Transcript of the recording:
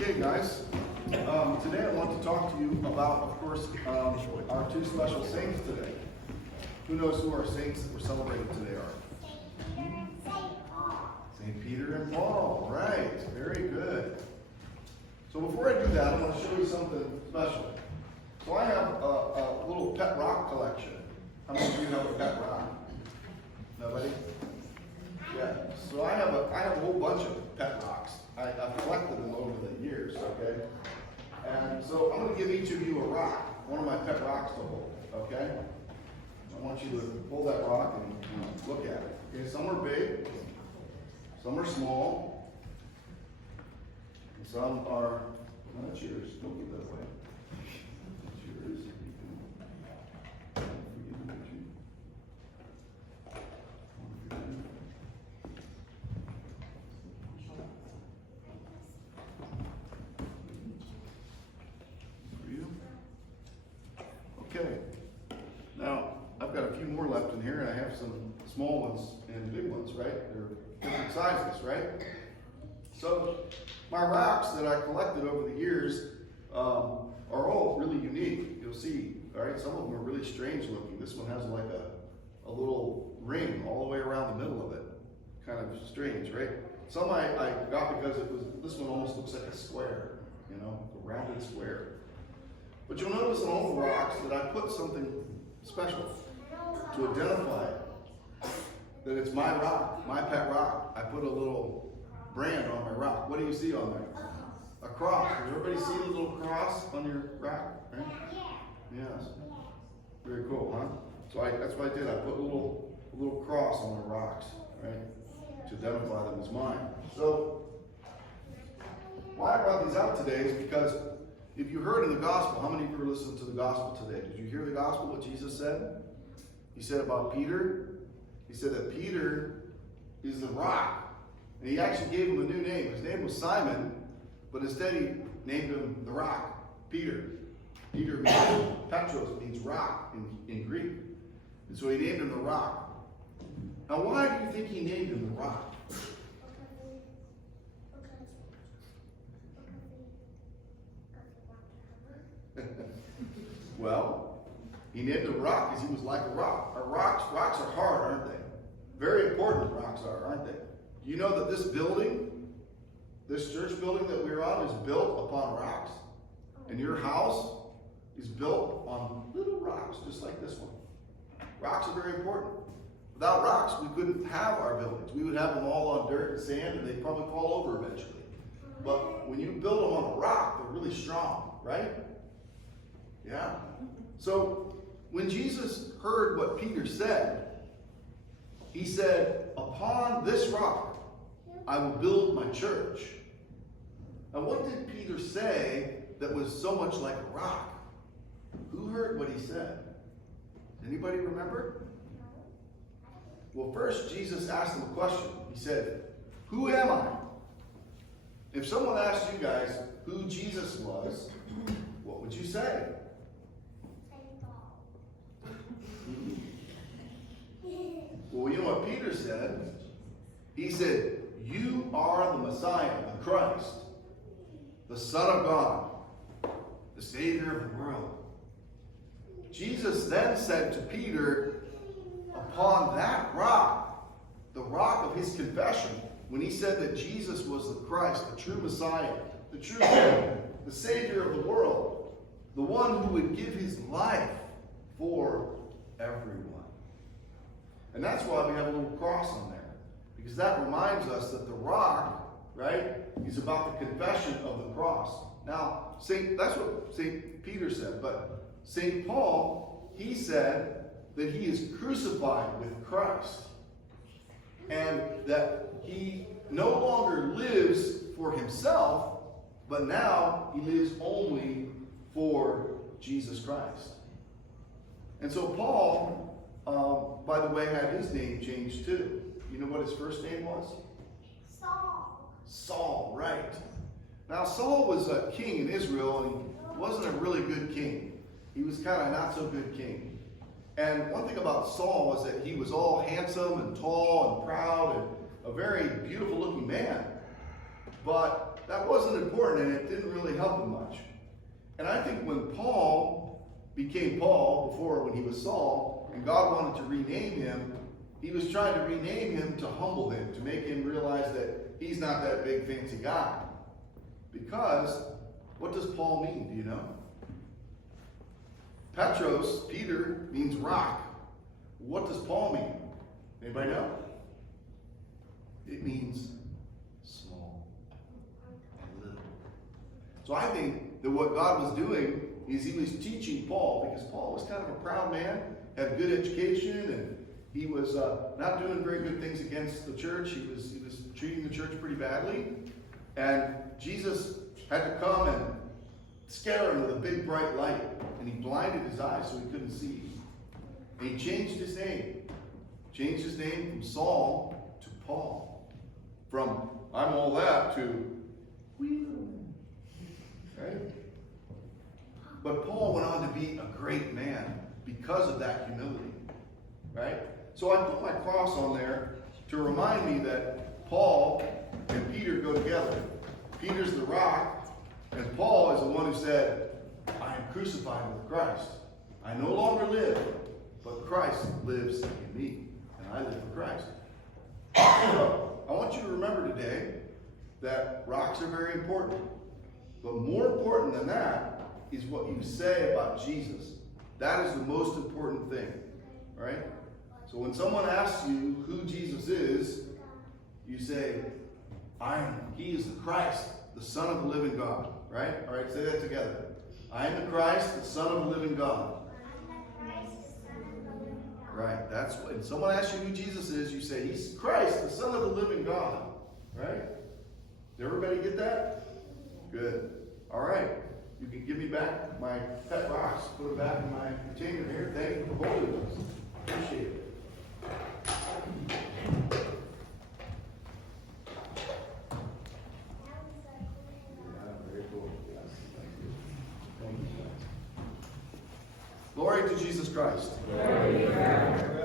Okay, guys. Today I want to talk to you about, of course, our two special saints today. Who knows who our saints that we're celebrating today are? St. Peter and Paul. Right. Very good. So before I do that, I want to show you something special. So I have a little pet rock collection. How many of you have a pet rock? Nobody? Yeah. So I have a whole bunch of pet rocks. I've collected them over the years, okay? And so I'm going to give each of you a rock, one of my pet rocks to hold, okay? I want you to hold that rock and look at it. Okay, some are big, some are small, and some are, well, that's yours, don't give that away. That's yours. Okay, now I've got a few more left in here, and I have some small ones and big ones, right? They're different sizes, right? So my rocks that I collected over the years are all really unique. You'll see, all right? Some of them are really strange looking. This one has like a little ring all the way around the middle of it. Kind of strange, right? Some I got because this one almost looks like a square, you know, a rounded square. But you'll notice on all the rocks that I put something special to identify it. That it's my rock, my pet rock. I put a little brand on my rock. What do you see on there? A cross. Does everybody see the little cross on your rock? Right? Yes. Very cool, huh? So that's what I did. I put a little cross on the rocks, right? To identify them as mine. So why I brought these out today is because if you heard in the gospel, how many of you were listening to the gospel today? Did you hear the gospel, what Jesus said? He said about Peter. He said that Peter is the rock. And he actually gave him a new name. His name was Simon, but instead he named him the rock, Peter. Peter means, Petros means rock in Greek. And so he named him the rock. Now why do you think he named him the rock? Well, he named him rock because he was like a rock. Rocks are hard, aren't they? Very important rocks are, aren't they? Do you know that this building, this church building that we're on, is built upon rocks? And your house is built on little rocks, just like this one. Rocks are very important. Without rocks, we couldn't have our buildings. We would have them all on dirt and sand, and they'd probably fall over eventually. But when you build them on a rock, they're really strong, right? Yeah. So when Jesus heard what Peter said, he said, upon this rock I will build my church. Now what did Peter say that was so much like a rock? Who heard what he said? Anybody remember? Well, first Jesus asked him a question. He said, who am I? If someone asked you guys who Jesus was, what would you say? Well, you know what Peter said? He said, you are the Messiah, the Christ, the Son of God, the Savior of the world. Jesus then said to Peter, upon that rock, the rock of his confession, when he said that Jesus was the Christ, the true Messiah, the true King, the Savior of the world, the one who would give his life for everyone. And that's why we have a little cross on there. Because that reminds us that the rock, right, is about the confession of the cross. Now, that's what St. Peter said. But St. Paul, he said that he is crucified with Christ. And that he no longer lives for himself, but now he lives only for Jesus Christ. And so Paul, by the way, had his name changed too. You know what his first name was? Saul. Saul, right. Now Saul was a king in Israel, and he wasn't a really good king. He was kind of not so good king. And one thing about Saul was that he was all handsome and tall and proud and a very beautiful looking man. But that wasn't important, and it didn't really help him much. And I think when Paul became Paul, before when he was Saul, and God wanted to rename him, he was trying to rename him to humble him, to make him realize that he's not that big fancy guy. Because, what does Paul mean, do you know? Petros, Peter, means rock. What does Paul mean? Anybody know? It means small and little. So I think that what God was doing is he was teaching Paul, because Paul was kind of a proud man, had good education, and he was not doing very good things against the church. He was treating the church pretty badly. And Jesus had to come and scare him with a big bright light. And he blinded his eyes so he couldn't see. And he changed his name. Changed his name from Saul to Paul. From I'm all that to right? But Paul went on to be a great man because of that humility. Right? So I put my cross on there to remind me that Paul and Peter go together. Peter's the rock, and Paul is the one who said, I am crucified with Christ. I no longer live, but Christ lives in me, and I live for Christ. So, I want you to remember today that rocks are very important. But more important than that is what you say about Jesus. That is the most important thing. Right? So when someone asks you who Jesus is, you say, he is the Christ, the Son of the living God. Right? All right, say that together. I am the Christ, the Son of the living God. Right, that's what, when someone asks you who Jesus is, you say, he's Christ, the Son of the living God. Right? Did everybody get that? Good. All right. You can give me back my pet rocks, put them back in my container here. Thank you for holding those. Appreciate it. Glory to Jesus Christ. Glory to God.